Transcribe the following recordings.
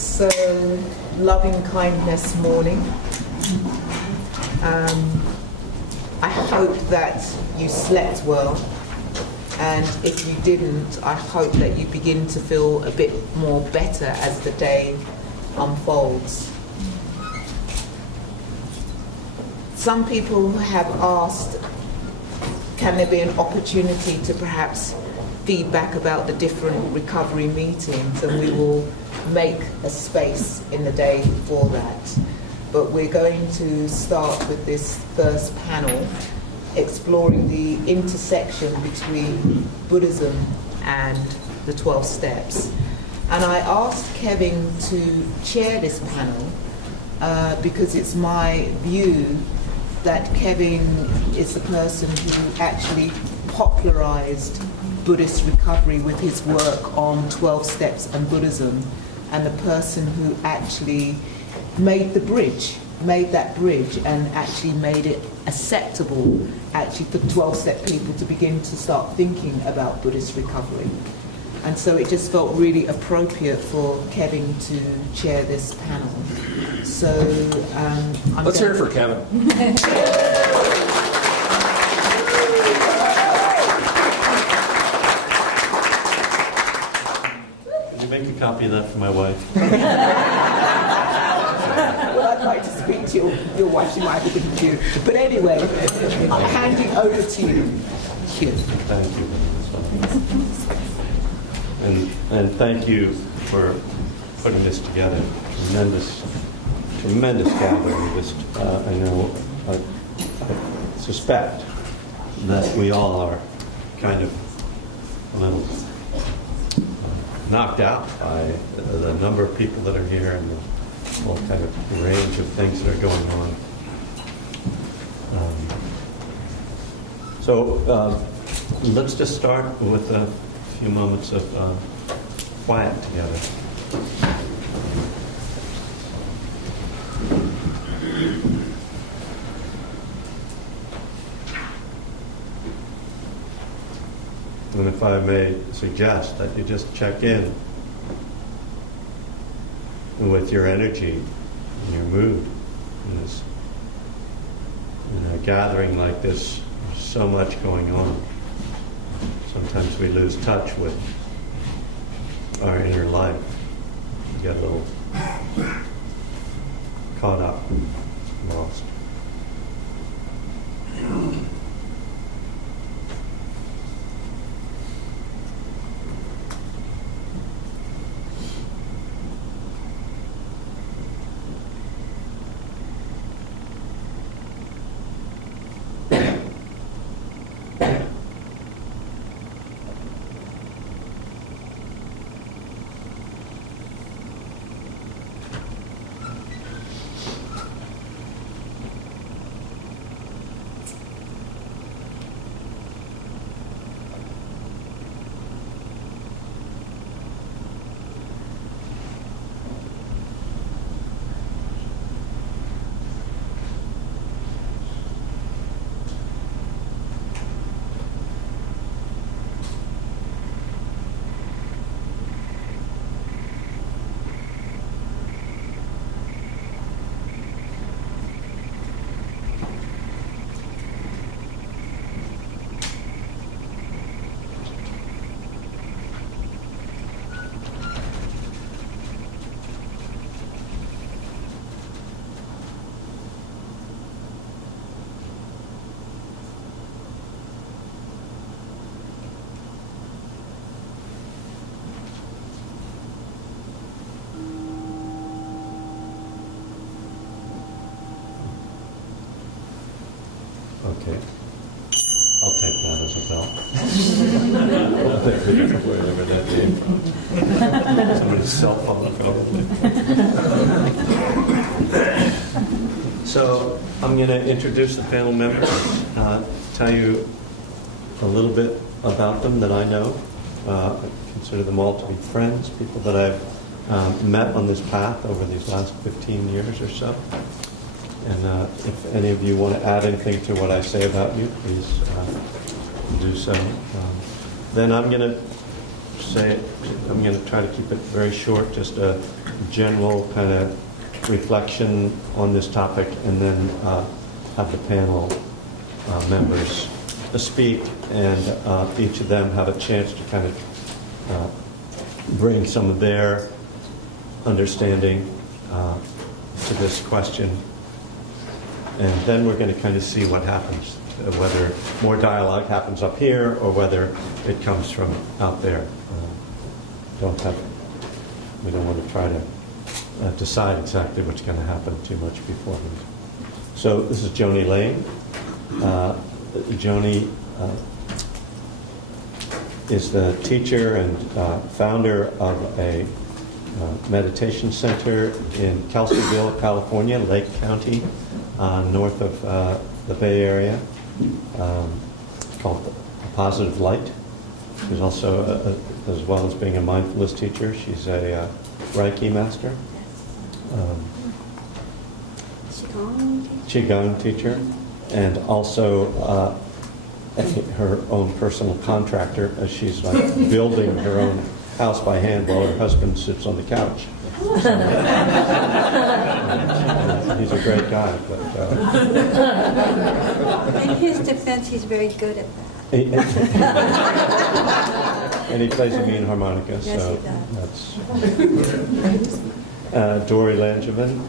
So, loving kindness morning. I hope that you slept well, and if you didn't, I hope that you begin to feel a bit more better as the day unfolds. Some people have asked, can there be an opportunity to perhaps feedback about the different recovery meetings, and we will make a space in the day for that. But we're going to start with this first panel, exploring the intersection between Buddhism and the 12 steps. And I asked Kevin to chair this panel because it's my view that Kevin is the person who actually popularized Buddhist recovery with his work on 12 steps and Buddhism, and the person who actually made that bridge and actually made it acceptable actually for 12-step people to begin to start thinking about Buddhist recovery. And so it just felt really appropriate for Kevin to chair this panel. So let's hear it for Kevin. Could you make a copy of that for my wife? Well, I'd like to speak to your wife. She might have been to you. But anyway, I'm handing over to you. Thank you. And thank you for putting this together. Tremendous gathering. Just I know, I suspect that we all are kind of a little knocked out by the number of people that are here and the whole kind of range of things that are going on. So let's just start with a few moments of quiet together. And if I may suggest that you just check in with your energy and your mood in this, in a gathering like this. There's so much going on. Sometimes we lose touch with our inner life. We get a little caught up, lost. Okay. I'll take that as a bell. Wherever that came from. Somebody's cell phone, probably. So I'm going to introduce the panel members, tell you a little bit about them that I know. I consider them all to be friends, people that I've met on this path over these last 15 years or so. And if any of you want to add anything to what I say about you, please do so. Then I'm going to say, I'm going to try to keep it very short, just a general kind of reflection on this topic, and then have the panel members speak, and each of them have a chance to kind of bring some of their understanding to this question. And then we're going to kind of see what happens, whether more dialogue happens up here or whether it comes from out there. We don't want to try to decide exactly what's going to happen too much beforehand. So this is Joni Lane. Joni is the teacher and founder of a meditation center in Kelseyville, California, Lake County, north of the Bay Area, called Positive Light. She's also, as well as being a mindfulness teacher, she's a Reiki master, Qigong teacher, and also her own personal contractor, as she's like building her own house by hand while her husband sits on the couch. He's a great guy, but in his defense, he's very good at that. And he plays a mean harmonica, Yes, so he that's Dori Langevin,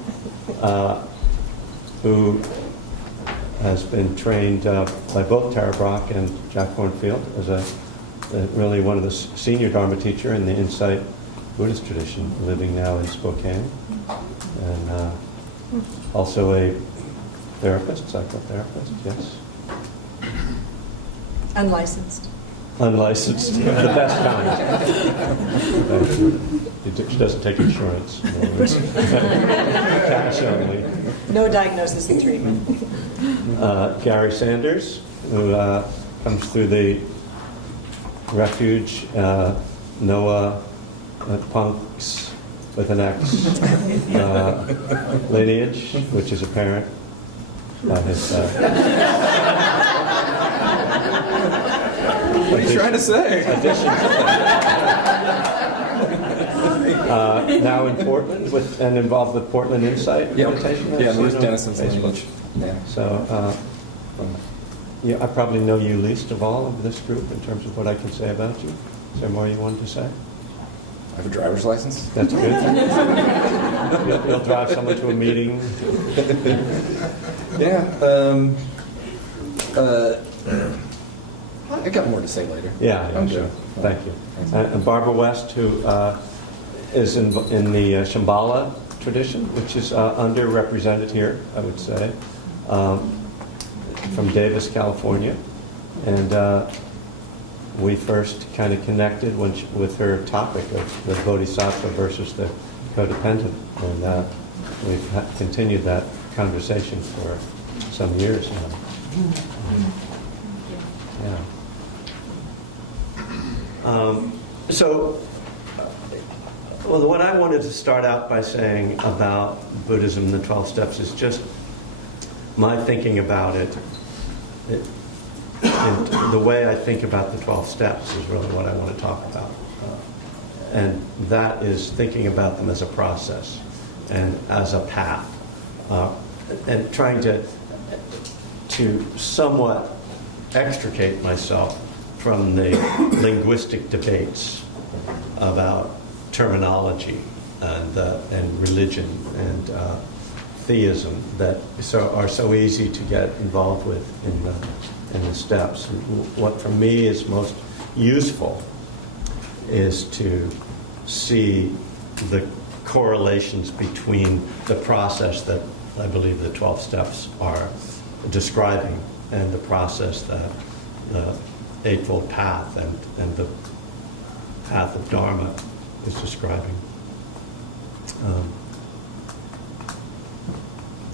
who has been trained by both Tara Brach and Jack Hornfield as really one of the senior Dharma teacher in the Insight Buddhist tradition, living now in Spokane, and also a therapist, psychotherapist, yes. Unlicensed. Unlicensed, the best kind. She doesn't take insurance. Cash only. No diagnosis and treatment. Gary Sanders, who comes through the refuge, Noah Punks with an X lineage, which is apparent by his. What are you trying to say? Now in Portland and involved with Portland Insight meditation. Yeah, Louis Dennison's lineage. Yeah. So I probably know you least of all of this group in terms of what I can say about you. Is there more you wanted to say? I have a driver's license. That's good. You'll drive someone to a meeting. Yeah. I got more to say later. Yeah, I'm sure. good. Thank you. And Barbara West, who is in the Shambhala tradition, which is underrepresented here, I would say, from Davis, California. And we first kind of connected with her topic of the bodhisattva versus the codependent. And we've continued that conversation for some years now. Yeah. Well, what I wanted to start out by saying about Buddhism and the 12 Steps is just my thinking about it. And the way I think about the 12 Steps is really what I want to talk about. And that is thinking about them as a process and as a path. And trying to somewhat extricate myself from the linguistic debates about terminology and religion and theism that are so easy to get involved with in the steps. And what for me is most useful is to see the correlations between the process that I believe the 12 steps are describing and the process that the Eightfold Path and the path of Dharma is describing.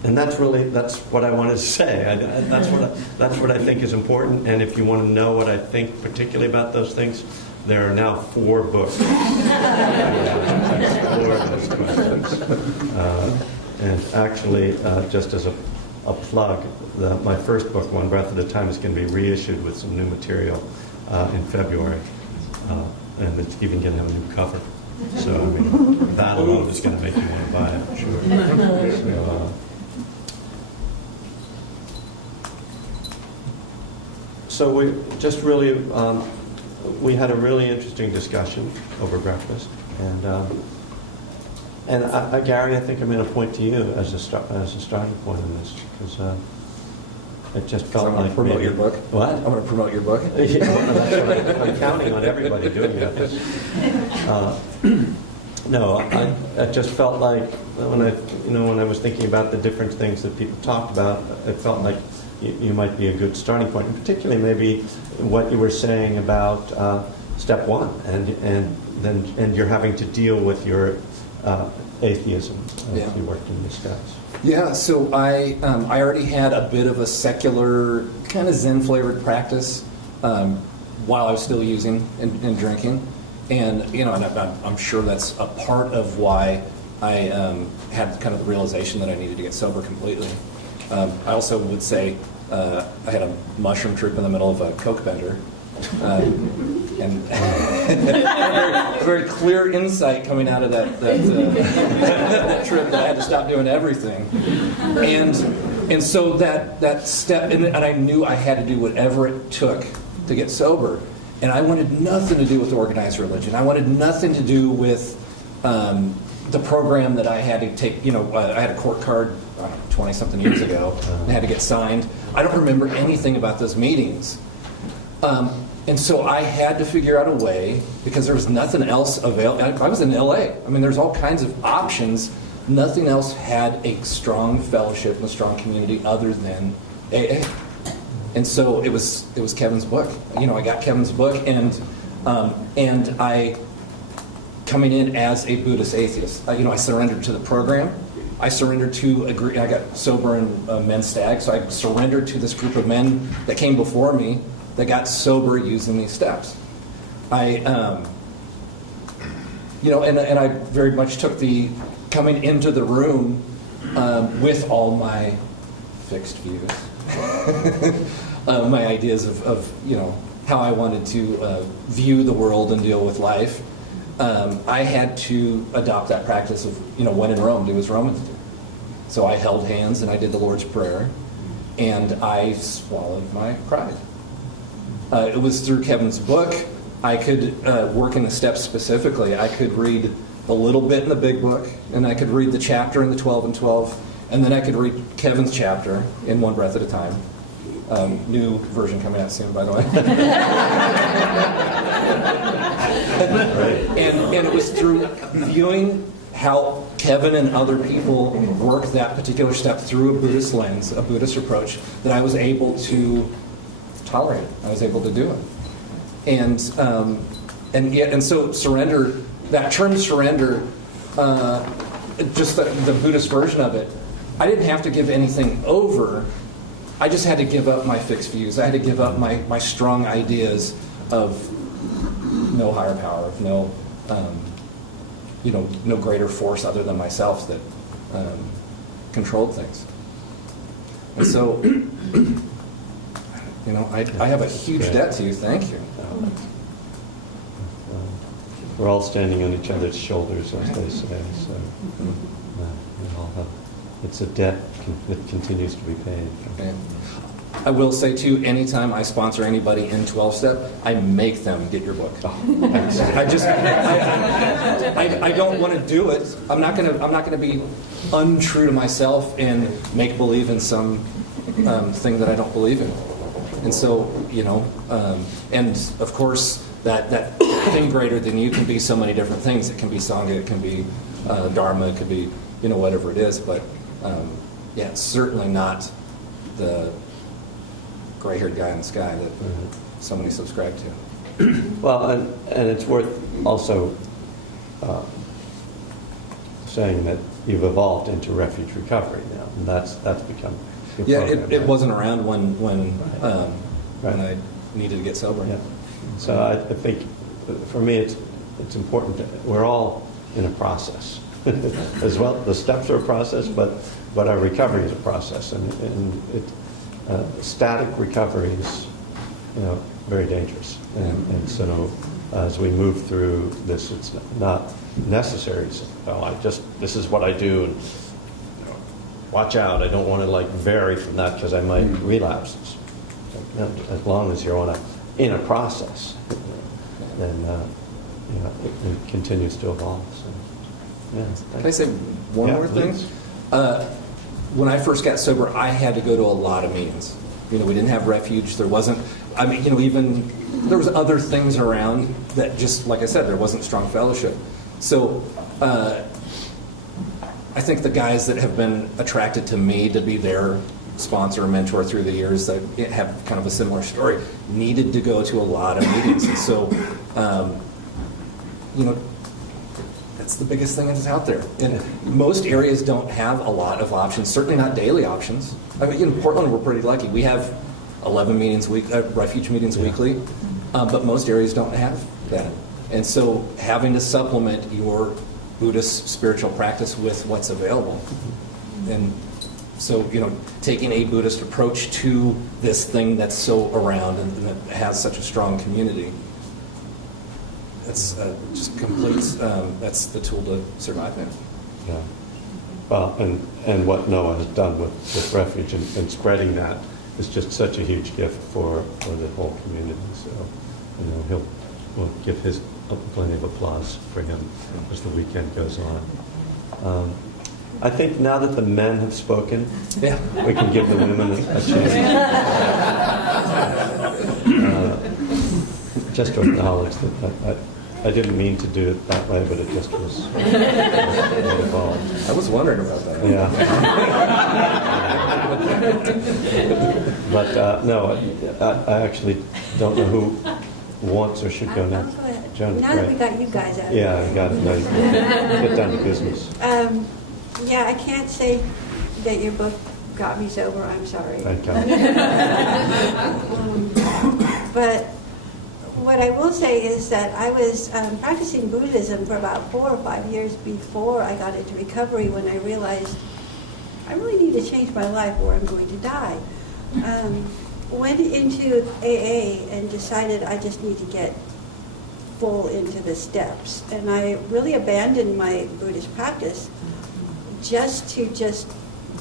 And that's what I wanted to say. That's what I think is important. And if you want to know what I think particularly about those things, there are now 4 books that explore those questions. And actually, just as a plug, my first book, One Breath at a Time, is going to be reissued with some new material in February. and it's even going to have a new cover. So, I mean, that alone is going to make you want to buy it, I'm sure. So we just really, we had a really interesting discussion over breakfast, and Gary, I think I'm going to point to you as a starting point in this, because it just felt I'm going like to promote maybe, your book. What? I'm going to promote your book. Yeah, well, that's what I'm counting on everybody doing that. No, I just felt like when I was thinking about the different things that people talked about, it felt like you might be a good starting point, and particularly maybe what you were saying about step one, and you're having to deal with your atheism as you worked in the steps. Yeah, so I already had a bit of a secular, kind of Zen-flavored practice while I was still using and drinking. And, and I'm sure that's a part of why I had kind of the realization that I needed to get sober completely. I also would say I had a mushroom trip in the middle of a Coke bender. And a very clear insight coming out of that trip that I had to stop doing everything. And so that step, and I knew I had to do whatever it took to get sober. And I wanted nothing to do with organized religion. I wanted nothing to do with the program that I had to take. I had a court card 20-something years ago. I had to get signed. I don't remember anything about those meetings. And so I had to figure out a way, because there was nothing else available. I was in LA. I mean, there's all kinds of options. Nothing else had a strong fellowship and a strong community other than AA. And so it was Kevin's book. I got Kevin's book, and I, coming in as a Buddhist atheist, I surrendered to the program. I surrendered to I got sober in men's stag, so I surrendered to this group of men that came before me that got sober using these steps. And I very much took the coming into the room with all my fixed views, my ideas of how I wanted to view the world and deal with life. I had to adopt that practice of when in Rome, do as Romans do. So I held hands and I did the Lord's Prayer, and I swallowed my pride. It was through Kevin's book. I could work in the steps specifically. I could read a little bit in the big book, and I could read the chapter in the 12 and 12, and then I could read Kevin's chapter in one breath at a time. New version coming out soon, by the way. And it was through viewing how Kevin and other people work that particular step through a Buddhist lens, a Buddhist approach, that I was able to tolerate it. I was able to do it. And so surrender, that term surrender, just the Buddhist version of it, I didn't have to give anything over. I just had to give up my fixed views. I had to give up my strong ideas of no higher power, of no greater force other than myself that controlled things. And so, I have a huge debt to you. Thank you. We're all standing on each other's shoulders, as they say. So we all have, it's a debt that continues to be paid. Okay. I will say too, anytime I sponsor anybody in 12-step, I make them get your book. I don't want to do it. I'm not going to be untrue to myself and make believe in some thing that I don't believe in. And so, and of course, that thing greater than you can be so many different things. It can be Sangha, it can be Dharma, it could be, whatever it is. But it's certainly not the gray-haired guy in the sky that somebody subscribed to. Well, and it's worth also saying that you've evolved into refuge recovery now, and that's become your program, it right? wasn't around when I needed to get sober. Yeah. So I think for me it's important that we're all in a process as well. The steps are a process, but our recovery is a process, and static recovery is very dangerous, and so as we move through this, it's not necessary. So, well, this is what I do, and watch out, I don't want to like vary from that because I might relapse. As long as you're in a process, then it continues to evolve. So, yeah. Can I say one more thing? Please. When I first got sober, I had to go to a lot of meetings. We didn't have refuge. There wasn't, even there was other things around that just, like I said, there wasn't strong fellowship. So I think the guys that have been attracted to me to be their sponsor or mentor through the years that have kind of a similar story needed to go to a lot of meetings. And so, that's the biggest thing that's out there. And most areas don't have a lot of options, certainly not daily options. In Portland, we're pretty lucky. We have 11 meetings refuge meetings weekly, but most areas don't have that. And so having to supplement your Buddhist spiritual practice with what's available. And so, taking a Buddhist approach to this thing that's so around and that has such a strong community, that's just completes, that's the tool to survive in. Yeah. Well, and what Noah has done with Refuge and spreading that is just such a huge gift for the whole community. So, we'll give plenty of applause for him as the weekend goes on. I think now that the men have spoken, we can give the women a chance. Just to acknowledge that I didn't mean to do it that way, but it just was involved. I was wondering about that. Yeah. But no, I actually don't know who wants or should go I'll next. go ahead. Joan, Now that we great. got you guys out. Yeah, I got it. No, you can get down to business. Yeah, I can't say that your book got me sober. I'm sorry. Thank God. But what I will say is that I was practicing Buddhism for about 4 or 5 years before I got into recovery, when I realized I really need to change my life or I'm going to die. Went into AA and decided I just need to get full into the steps. And I really abandoned my Buddhist practice just to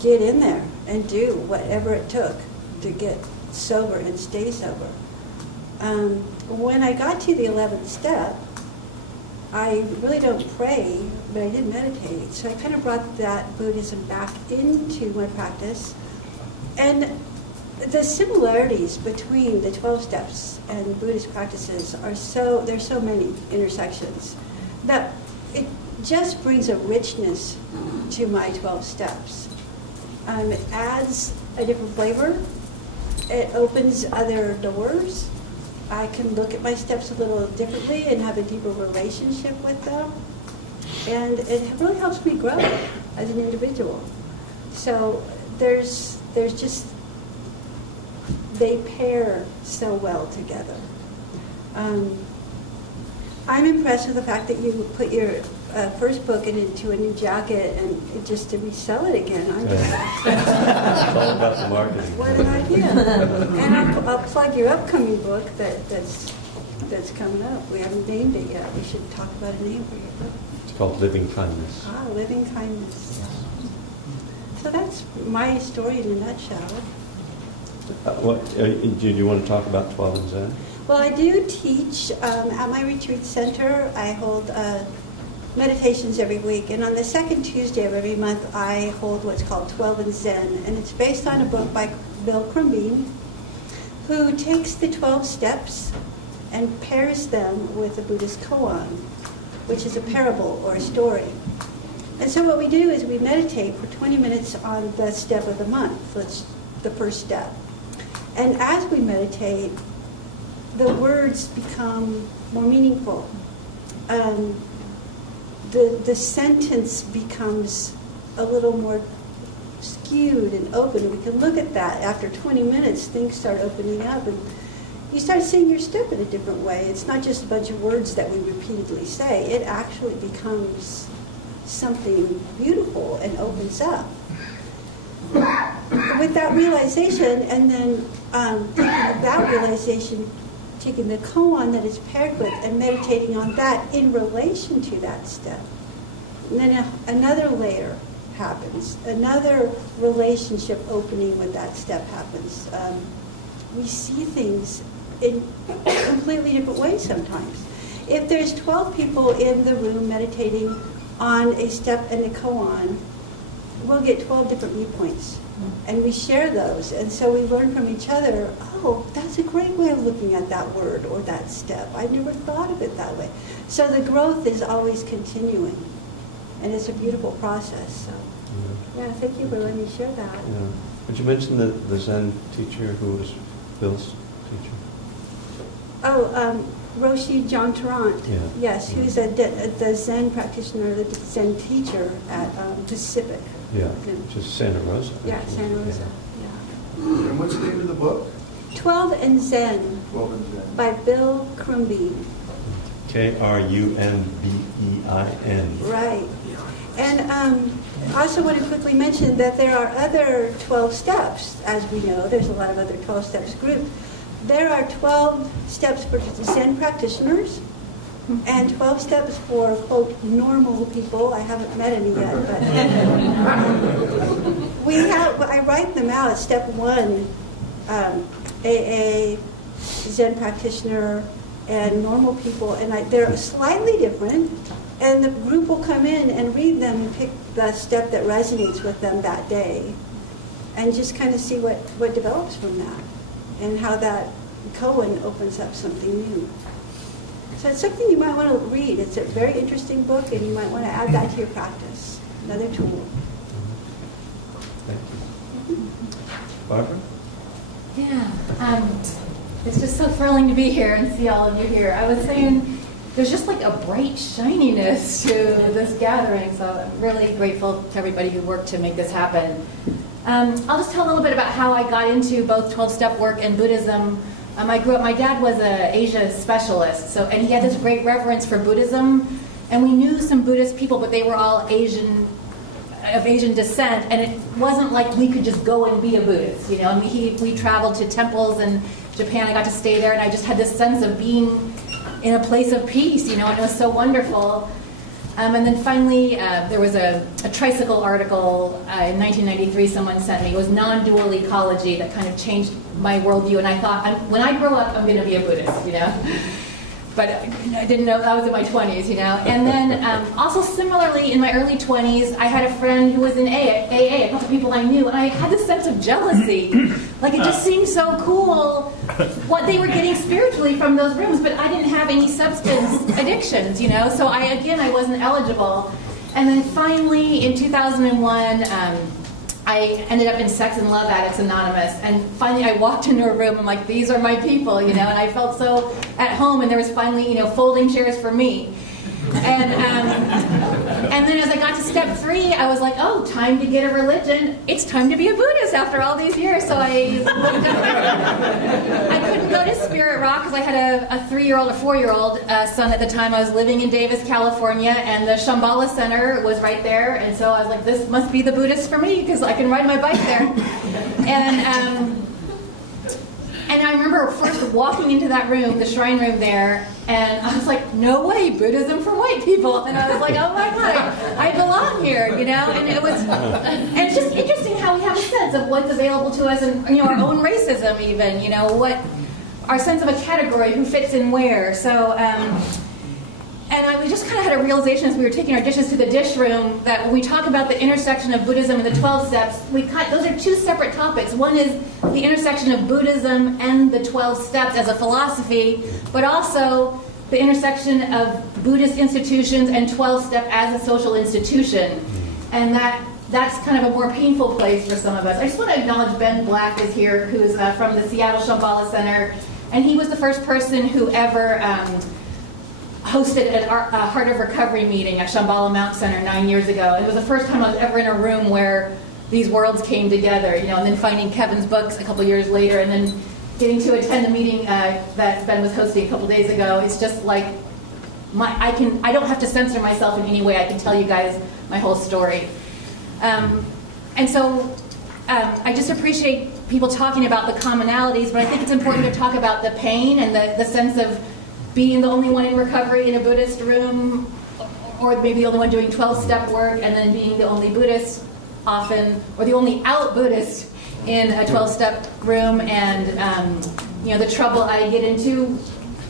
get in there and do whatever it took to get sober and stay sober. When I got to the 11th step, I really don't pray, but I did meditate. So I kind of brought that Buddhism back into my practice. And the similarities between the 12 steps and Buddhist practices there's so many intersections that it just brings a richness to my 12 steps. It adds a different flavor. It opens other doors. I can look at my steps a little differently and have a deeper relationship with them. And it really helps me grow as an individual. So there's just, they pair so well together. I'm impressed with the fact that you put your first book into a new jacket and just to resell it again. I'm just, It's all about the marketing. what an idea. And I'll plug your upcoming book that's coming up. We haven't named it yet. We should talk about a name for your book. It's called Living Kindness. Living Kindness. So that's my story in a nutshell. Do you want to talk about 12 and Zen? Well, I do teach at my retreat center. I hold meditations every week, and on the second Tuesday of every month, I hold what's called 12 and Zen, and it's based on a book by Bill Crumbine, who takes the 12 steps and pairs them with a Buddhist koan, which is a parable or a story. And so what we do is we meditate for 20 minutes on the step of the month. That's the first step. And as we meditate, the words become more meaningful. The sentence becomes a little more skewed and open. We can look at that. After 20 minutes, things start opening up, and you start seeing your step in a different way. It's not just a bunch of words that we repeatedly say. It actually becomes something beautiful and opens up. With that realization, and then taking that realization taking the koan that is paired with and meditating on that in relation to that step. And then another layer happens, another relationship opening with that step happens. We see things in completely different ways sometimes. If there's 12 people in the room meditating on a step and a koan, we'll get 12 different viewpoints. And we share those. And so we learn from each other, oh, that's a great way of looking at that word or that step. I never thought of it that way. So the growth is always continuing. And it's a beautiful process. So, yeah, thank you for letting me share that. Yeah. Would you mention the Zen teacher who was Bill's teacher? Oh, Roshi John Tarrant. Yeah. Yes, who's the Zen practitioner, the Zen teacher at Pacific. Yeah, just Santa Rosa. Yeah, Santa Rosa. Yeah. And what's the name of the book? 12 and Zen 12 and Zen. by Bill Krumbein. Krumbein. Right. And I also want to quickly mention that there are other 12 steps, as we know. There's a lot of other 12 steps groups. There are 12 steps for Zen practitioners and 12 steps for, quote, normal people. I haven't met any yet, but I write them out. Step 1, AA, Zen practitioner, and normal people. And they're slightly different. And the group will come in and read them and pick the step that resonates with them that day. And just kind of see what develops from that. And how that koan opens up something new. So it's something you might want to read. It's a very interesting book, and you might want to add that to your practice. Another tool. Thank you. Barbara? Yeah, it's just so thrilling to be here and see all of you here. I was saying there's just like a bright shininess to this gathering, so I'm really grateful to everybody who worked to make this happen. I'll just tell a little bit about how I got into both 12-step work and Buddhism. I grew up, my dad was an Asia specialist, and he had this great reverence for Buddhism, and we knew some Buddhist people, but they were all of Asian descent, and it wasn't like we could just go and be a Buddhist, you know. And we traveled to temples in Japan. I got to stay there, and I just had this sense of being in a place of peace, you know, and it was so wonderful. And then finally, there was a tricycle article in 1993 someone sent me. It was non-dual ecology that kind of changed my worldview. And I thought, when I grow up, I'm going to be a Buddhist, you know. But I didn't know, that was in my 20s, you know. And then also similarly, in my early 20s, I had a friend who was in AA, a couple people I knew, and I had this sense of jealousy. Like, it just seemed so cool what they were getting spiritually from those rooms, but I didn't have any substance addictions, you know. So I wasn't eligible. And then finally, in 2001, I ended up in Sex and Love Addicts Anonymous, and finally I walked into a room, I'm like, these are my people, you know, and I felt so at home, and there was finally, you know, folding chairs for me. And then as I got to step 3, I was like, oh, time to get a religion. It's time to be a Buddhist after all these years. So I couldn't go to Spirit Rock because I had a 3-year-old, a 4-year-old son at the time. I was living in Davis, California, and the Shambhala Center was right there. And so I was like, this must be the Buddhist for me because I can ride my bike there. And I remember first walking into that room, the shrine room there, and I was like, no way, Buddhism for white people. And I was like, oh my God, I belong here, you know? And it's just interesting how we have a sense of what's available to us and, you know, our own racism even, you know, our sense of a category, who fits in where. So, we just kind of had a realization as we were taking our dishes to the dish room that when we talk about the intersection of Buddhism and the 12 steps, those are 2 separate topics. One is the intersection of Buddhism and the 12 steps as a philosophy, but also the intersection of Buddhist institutions and 12-step as a social institution. And that's kind of a more painful place for some of us. I just want to acknowledge Ben Black is here, who's from the Seattle Shambhala Center, and he was the first person who ever hosted a Heart of Recovery meeting at Shambhala Mount Center 9 years ago. It was the first time I was ever in a room where these worlds came together, you know, and then finding Kevin's books a couple years later, and then getting to attend a meeting that Ben was hosting a couple days ago. It's just like, I don't have to censor myself in any way. I can tell you guys my whole story. And so I just appreciate people talking about the commonalities, but I think it's important to talk about the pain and the sense of being the only one in recovery in a Buddhist room, or maybe the only one doing 12-step work, and then being the only Buddhist often, or the only out Buddhist in a 12-step room, and the trouble I get into,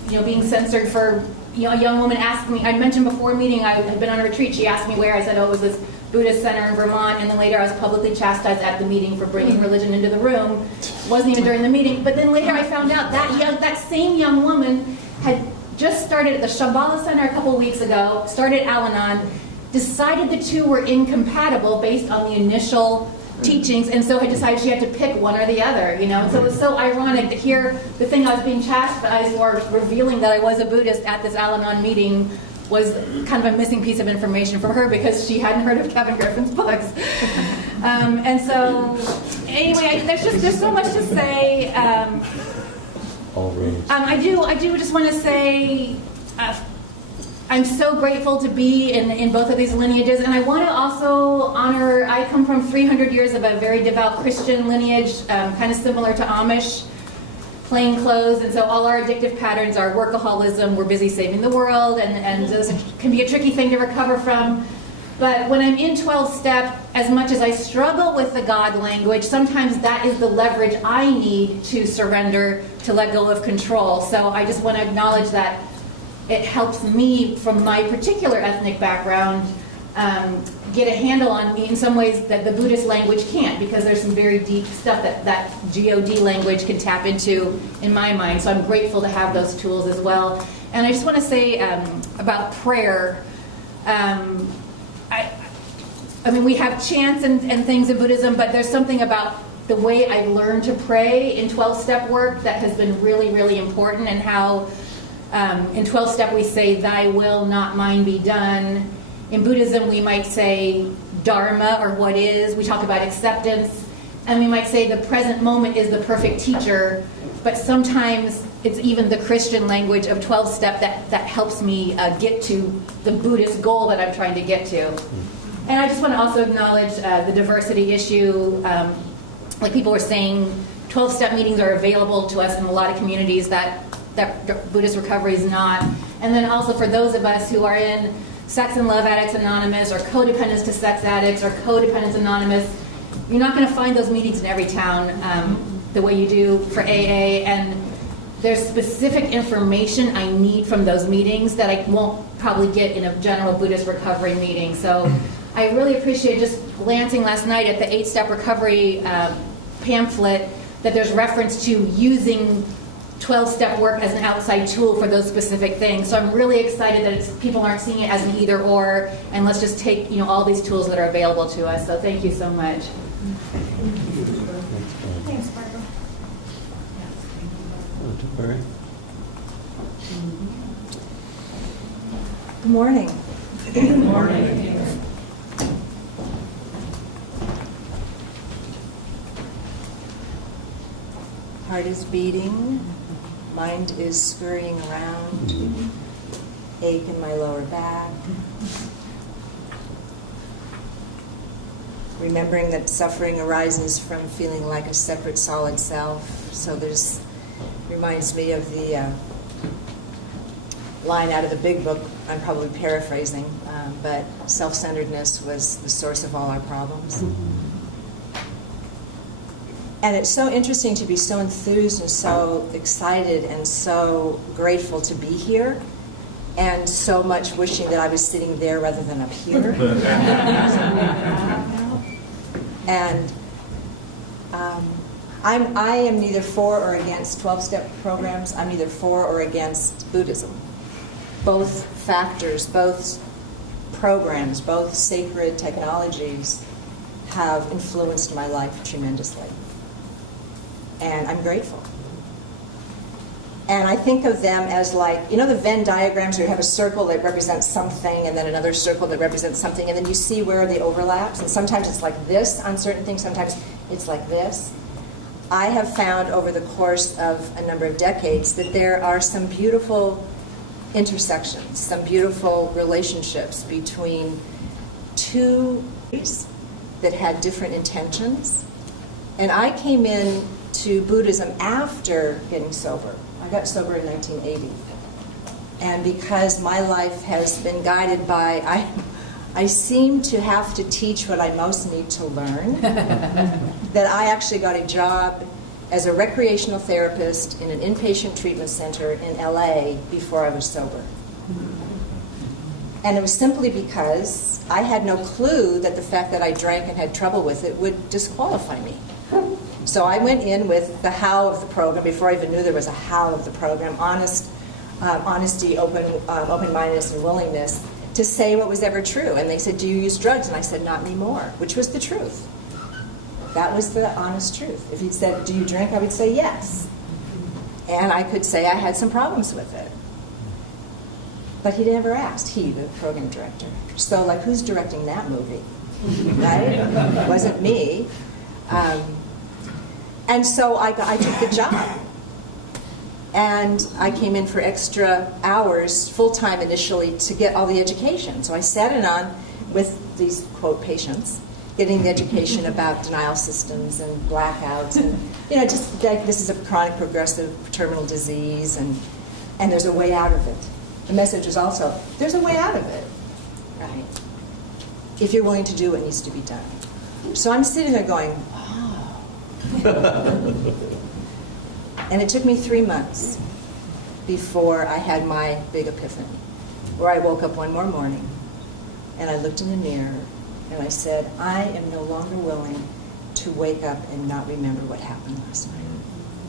being censored for, a young woman asked me, I mentioned before a meeting, I had been on a retreat, she asked me where, I said, oh, it was this Buddhist center in Vermont, and then later I was publicly chastised at the meeting for bringing religion into the room. Wasn't even during the meeting, but then later I found out that same young woman had just started at the Shambhala Center a couple of weeks ago, started Al-Anon, decided the two were incompatible based on the initial teachings, and so had decided she had to pick one or the other, So it was so ironic to hear the thing I was being chastised for, revealing that I was a Buddhist at this Al-Anon meeting, was kind of a missing piece of information from her because she hadn't heard of Kevin Griffin's books. And so, anyway, there's so much to say. I do just want to say I'm so grateful to be in both of these lineages, and I want to also honor, I come from 300 years of a very devout Christian lineage, kind of similar to Amish, plain clothes, and so all our addictive patterns are workaholism, we're busy saving the world, and those can be a tricky thing to recover from. But when I'm in 12-step, as much as I struggle with the God language, sometimes that is the leverage I need to surrender, to let go of control. So I just want to acknowledge that it helps me, from my particular ethnic background, get a handle on me in some ways that the Buddhist language can't, because there's some very deep stuff that God language can tap into in my mind. So I'm grateful to have those tools as well. And I just want to say about prayer. I mean, we have chants and things in Buddhism, but there's something about the way I've learned to pray in 12-step work that has been really, really important, and how in 12-step we say, thy will, not mine, be done. In Buddhism, we might say dharma, or what is. We talk about acceptance. And we might say the present moment is the perfect teacher. But sometimes it's even the Christian language of 12-step that helps me get to the Buddhist goal that I'm trying to get to. And I just want to also acknowledge the diversity issue. Like people were saying, 12-step meetings are available to us in a lot of communities that Buddhist recovery is not. And then also for those of us who are in Sex and Love Addicts Anonymous, or Codependence to Sex Addicts, or Codependence Anonymous, you're not going to find those meetings in every town the way you do for AA. And there's specific information I need from those meetings that I won't probably get in a general Buddhist recovery meeting. So I really appreciate just glancing last night at the 8-step recovery pamphlet, that there's reference to using 12-step work as an outside tool for those specific things. So I'm really excited that people aren't seeing it as an either or, and let's just take all these tools that are available to us. So thank you so much. Thanks, Barbara. Dori? Good morning. Good morning. Heart is beating. Mind is scurrying around. Ache in my lower back. Remembering that suffering arises from feeling like a separate solid self. So there's, reminds me of the line out of the big book, I'm probably paraphrasing, but self-centeredness was the source of all our problems. And it's so interesting to be so enthused and so excited and so grateful to be here, and so much wishing that I was sitting there rather than up here. And I am neither for or against 12-step programs. I'm neither for or against Buddhism. Both factors, both programs, both sacred technologies have influenced my life tremendously. And I'm grateful. And I think of them as like, the Venn diagrams where you have a circle that represents something and then another circle that represents something, and then you see where are the overlaps, and sometimes it's like this on certain things, sometimes it's like this. I have found over the course of a number of decades that there are some beautiful intersections, some beautiful relationships between two that had different intentions, And I came in to Buddhism after getting sober. I got sober in 1980. And because my life has been guided by, I seem to have to teach what I most need to learn, that I actually got a job as a recreational therapist in an inpatient treatment center in LA before I was sober. And it was simply because I had no clue that the fact that I drank and had trouble with it would disqualify me. So I went in with the how of the program, before I even knew there was a how of the program, honesty, open-mindedness, and willingness to say what was ever true. And they said, do you use drugs? And I said, not anymore, which was the truth. That was the honest truth. If he'd said, do you drink? I would say yes. And I could say I had some problems with it. But he never asked, he, the program director. So, like, who's directing that movie? Right? It wasn't me. And so I took the job. And I came in for extra hours, full-time initially, to get all the education. So I sat in on with these, quote, patients, getting the education about denial systems and blackouts. And, you know, just like this is a chronic progressive terminal disease, and there's a way out of it. The message is also, there's a way out of it, right? If you're willing to do what needs to be done. So I'm sitting there going, wow. And it took me 3 months before I had my big epiphany, where I woke up one more morning and I looked in the mirror and I said, I am no longer willing to wake up and not remember what happened last night.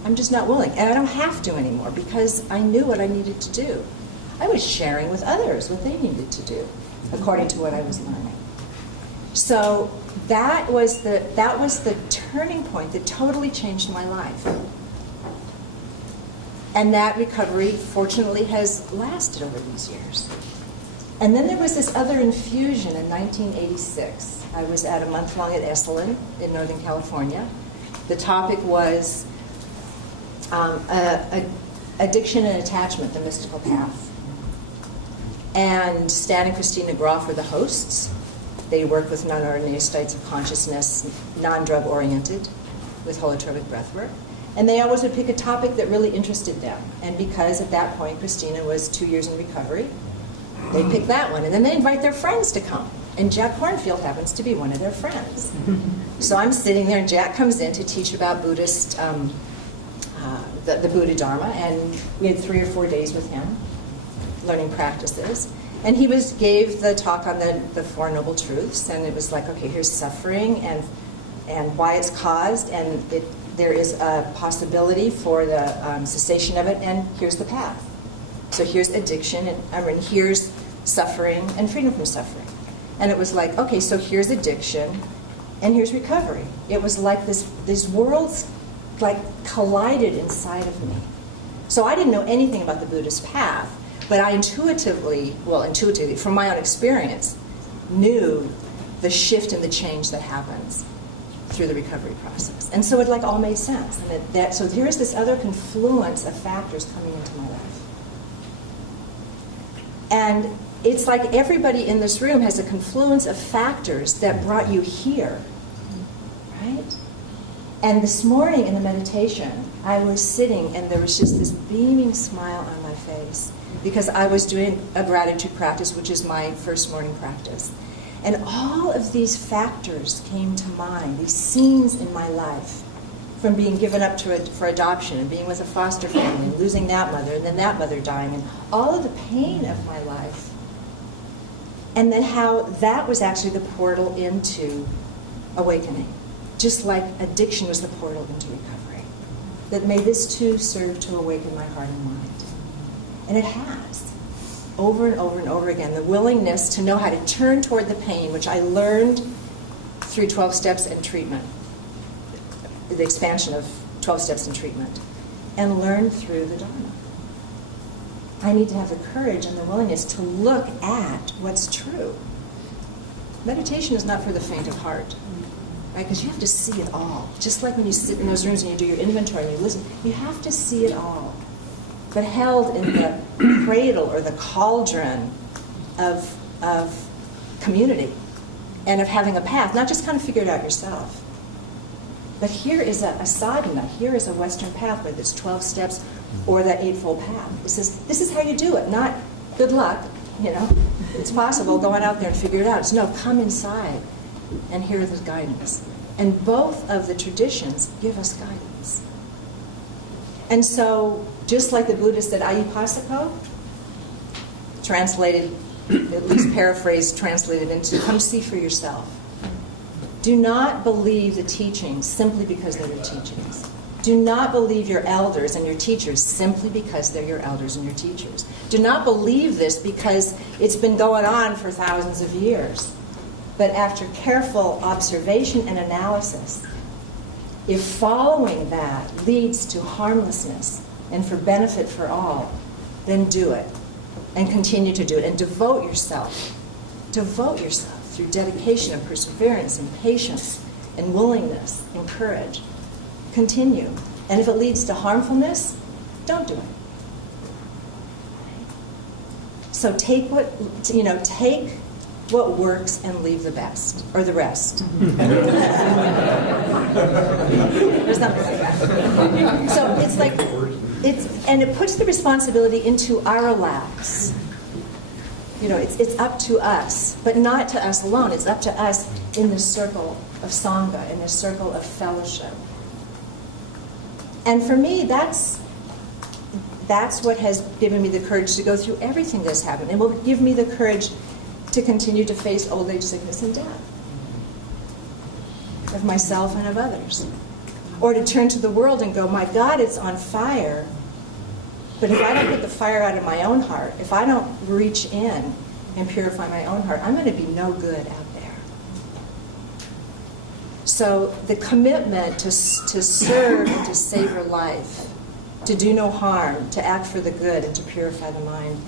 I'm just not willing. And I don't have to anymore because I knew what I needed to do. I was sharing with others what they needed to do according to what I was learning. So that was the turning point that totally changed my life. And that recovery, fortunately, has lasted over these years. And then there was this other infusion in 1986. I was at a month-long at Esalen in Northern California. The topic was addiction and attachment, the mystical path. And Stan and Christina Groff were the hosts. They work with non-ordinary states of consciousness, non-drug oriented, with holotropic breathwork. And they always would pick a topic that really interested them. And because at that point Christina was 2 years in recovery, they picked that one. And then they invite their friends to come. And Jack Kornfield happens to be one of their friends. So I'm sitting there, and Jack comes in to teach about Buddhist, the Buddha Dharma. And we had 3 or 4 days with him, learning practices. And he gave the talk on the Four Noble Truths. And it was like, okay, here's suffering and why it's caused. And there is a possibility for the cessation of it, and here's the path. So here's addiction, and here's suffering and freedom from suffering. And it was like, okay, so here's addiction, and here's recovery. It was like these worlds like collided inside of me. So I didn't know anything about the Buddhist path, but I intuitively, from my own experience, knew the shift and the change that happens through the recovery process. And so it like all made sense. And so here's this other confluence of factors coming into my life. And it's like everybody in this room has a confluence of factors that brought you here, right? And this morning in the meditation, I was sitting and there was just this beaming smile on my face because I was doing a gratitude practice, which is my first morning practice. And all of these factors came to mind, these scenes in my life, from being given up for adoption and being with a foster family and losing that mother and then that mother dying and all of the pain of my life. And then how that was actually the portal into awakening, just like addiction was the portal into recovery. That may this too serve to awaken my heart and mind. And it has. Over and over and over again, the willingness to know how to turn toward the pain, which I learned through 12 steps and treatment, the expansion of 12 steps and treatment, and learn through the Dharma. I need to have the courage and the willingness to look at what's true. Meditation is not for the faint of heart, right? Because you have to see it all. Just like when you sit in those rooms and you do your inventory and you listen, you have to see it all. But held in the cradle or the cauldron of community and of having a path, not just kind of figure it out yourself. But here is a sadhana, here is a Western path, whether it's 12 steps or that Eightfold Path. This is how you do it, not good luck, it's possible, go on out there and figure it out. It's no, come inside and hear the guidance. And both of the traditions give us guidance. And so, just like the Buddha said, ayupasako, translated, at least paraphrased, translated into, come see for yourself. Do not believe the teachings simply because they're your teachings. Do not believe your elders and your teachers simply because they're your elders and your teachers. Do not believe this because it's been going on for thousands of years. But after careful observation and analysis, if following that leads to harmlessness and for benefit for all, then do it and continue to do it and devote yourself through dedication and perseverance and patience and willingness and courage. Continue. And if it leads to harmfulness, don't do it. So take what works and leave the best, or the rest. Or something like that. So it's like, and it puts the responsibility into our laps. It's up to us, but not to us alone. It's up to us in this circle of Sangha, in this circle of fellowship. And for me, that's what has given me the courage to go through everything that's happened. It will give me the courage to continue to face old age, sickness, and death of myself and of others. Or to turn to the world and go, my God, it's on fire. But if I don't put the fire out of my own heart, if I don't reach in and purify my own heart, I'm going to be no good out there. So the commitment to serve and to savor life, to do no harm, to act for the good, and to purify the mind,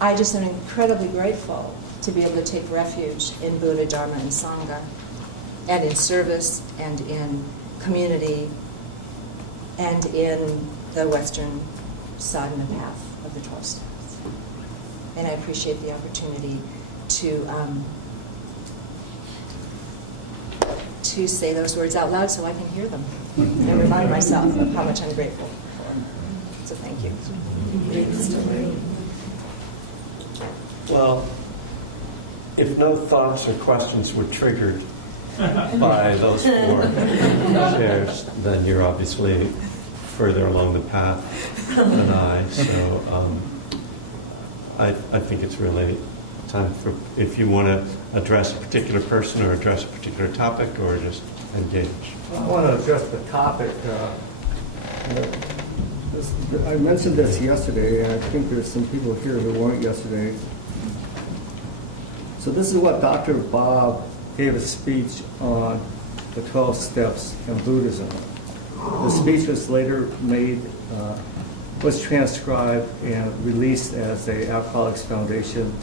I just am incredibly grateful to be able to take refuge in Buddha, Dharma, and Sangha, and in service, and in community, and in the Western sadhana path of the 12 steps. And I appreciate the opportunity to say those words out loud so I can hear them and remind myself of how much I'm grateful for. So thank you. Well, if no thoughts or questions were triggered by those 4 shares, then you're obviously further along the path than I. So I think it's really time for, if you want to address a particular person or address a particular topic, or just engage. I want to address the topic. I mentioned this yesterday, and I think there's some people here who weren't yesterday. So this is what Dr. Bob gave a speech on the 12 steps in Buddhism. The speech was later was transcribed and released as a Alcoholics Foundation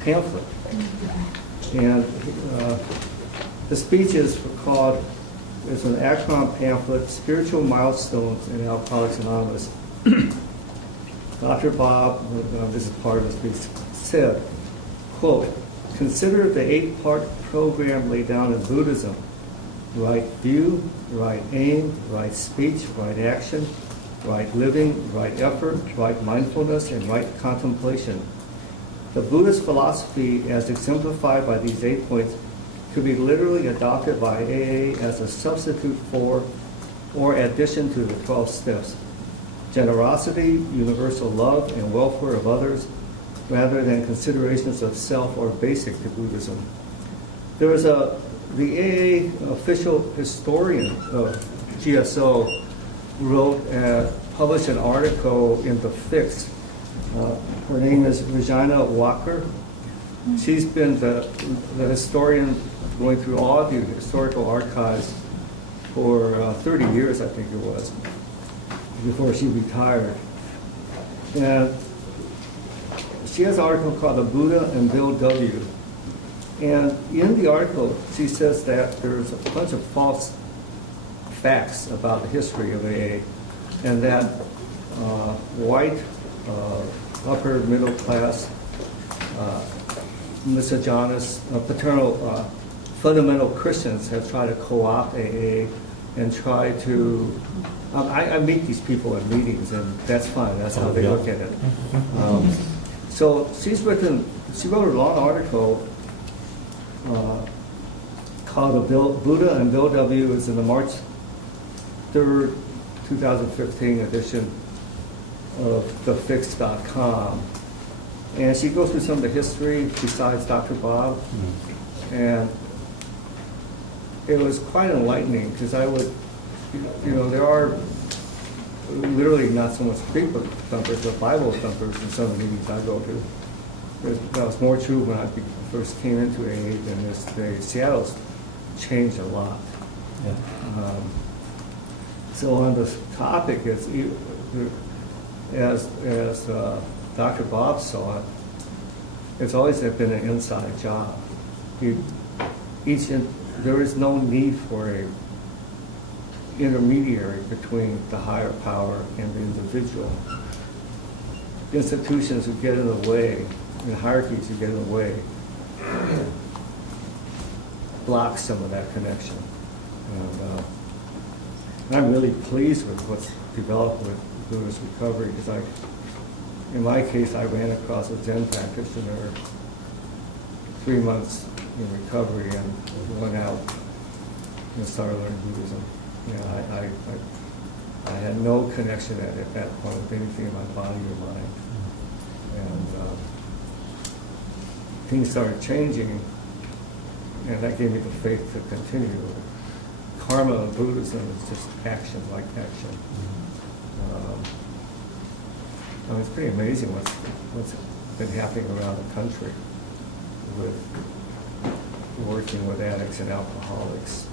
pamphlet. And the speech is called, it's an Akron pamphlet, Spiritual Milestones in Alcoholics Anonymous. Dr. Bob, this is part of the speech, said, quote, consider the 8-part program laid down in Buddhism: right view, right aim, right speech, right action, right living, right effort, right mindfulness, and right contemplation. The Buddhist philosophy, as exemplified by these 8 points, could be literally adopted by AA as a substitute for or addition to the 12 steps: generosity, universal love, and welfare of others, rather than considerations of self or basic to Buddhism. There was the AA official historian of GSO published an article in The Fix. Her name is Regina Walker. She's been the historian going through all the historical archives for 30 years, I think it was, before she retired. And she has an article called The Buddha and Bill W. And in the article, she says that there's a bunch of false facts about the history of AA, and that white, upper middle class, misogynist, paternal, fundamental Christians have tried to co-opt AA and try to, I meet these people at meetings, and that's fine, that's how they look at it. So she wrote a long article called Buddha and Bill W. It's in the March 3rd, 2015 edition of thefix.com. And she goes through some of the history besides Dr. Bob. And it was quite enlightening because I would, there are literally not so much Greek book thumpers, but Bible thumpers in some of the meetings I go to. That was more true when I first came into AA than this day. Seattle's changed a lot. Yeah. So on this topic, as Dr. Bob saw it, it's always been an inside job. There is no need for a intermediary between the higher power and the individual. Institutions who get in the way, and hierarchies who get in the way, block some of that connection. And I'm really pleased with what's developed with Buddhist recovery, because in my case, I ran across a Zen practitioner 3 months in recovery and went out and started learning Buddhism. I had no connection at that point with anything in my body or mind. And things started changing, and that gave me the faith to continue. Karma of Buddhism is just action like action. It's pretty amazing what's been happening around the country with working with addicts and alcoholics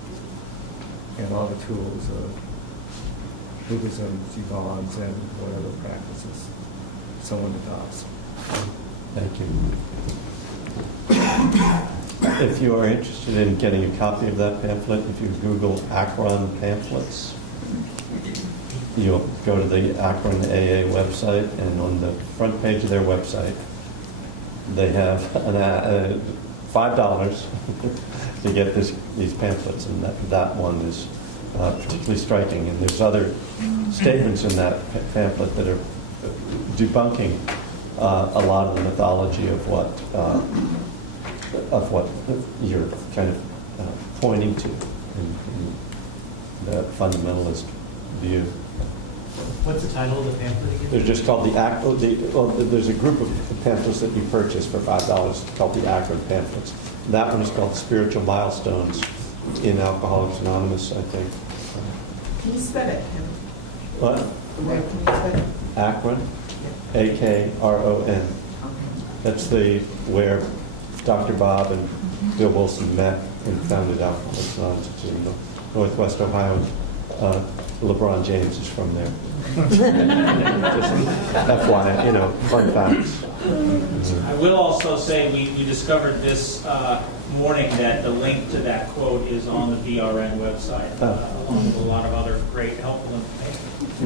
and all the tools of Buddhism, Qigong, and whatever practices someone adopts. Thank you. If you are interested in getting a copy of that pamphlet, if you Google Akron pamphlets, you'll go to the Akron AA website, and on the front page of their website, they have $5 to get these pamphlets, and that one is particularly striking. And there's other statements in that pamphlet that are debunking a lot of the mythology of what you're kind of pointing to in the fundamentalist view. What's the title of the pamphlet again? They're just called there's a group of pamphlets that you purchase for $5 called the Akron pamphlets. That one is called Spiritual Milestones in Alcoholics Anonymous, I think. Can you spell it? What? Where can you spell it? Akron, Akron. That's where Dr. Bob and Bill Wilson met and founded Alcoholics Anonymous. It's in Northwest Ohio. LeBron James is from there. Just FYI, fun facts. I will also say we discovered this morning that the link to that quote is on the BRN website, along with a lot of other great helpful information.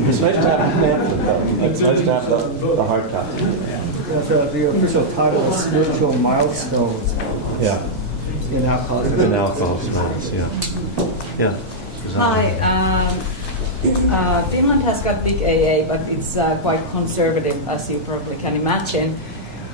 It's nice to have a pamphlet, though. It's nice to have the hard copy. The official title is Spiritual Milestones Yeah. in Alcoholics. In Alcoholics Anonymous, yeah. Yeah. Hi. Finland has got big AA, but it's quite conservative, as you probably can imagine.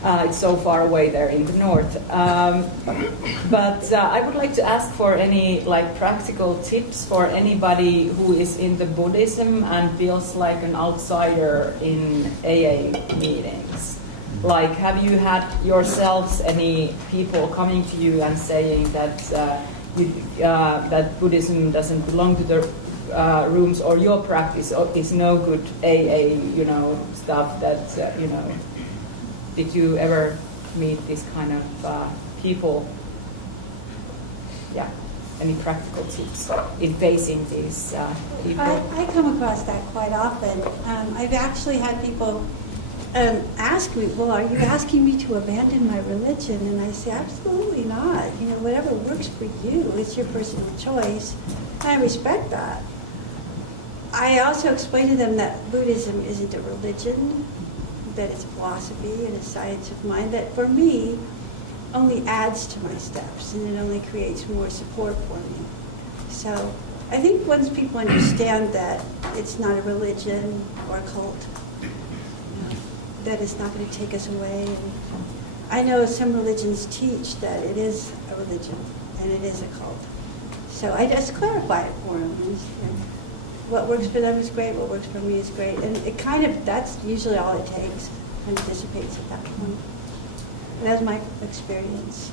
It's so far away there in the north. But I would like to ask for any practical tips for anybody who is into Buddhism and feels like an outsider in AA meetings. Have you had yourselves any people coming to you and saying that that Buddhism doesn't belong to the rooms, or your practice is no good AA, stuff that, did you ever meet this kind of people? Yeah, any practical tips in facing these people? I come across that quite often. I've actually had people ask me, well, are you asking me to abandon my religion? And I say, absolutely not. Whatever works for you, it's your personal choice. And I respect that. I also explain to them that Buddhism isn't a religion, that it's a philosophy and a science of mind that, for me, only adds to my steps, and it only creates more support for me. So I think once people understand that it's not a religion or a cult, that it's not going to take us away. And I know some religions teach that it is a religion and it is a cult. So I just clarify it for them. And what works for them is great, what works for me is great. And it kind of, that's usually all it takes, and it dissipates at that point. And that's my experience.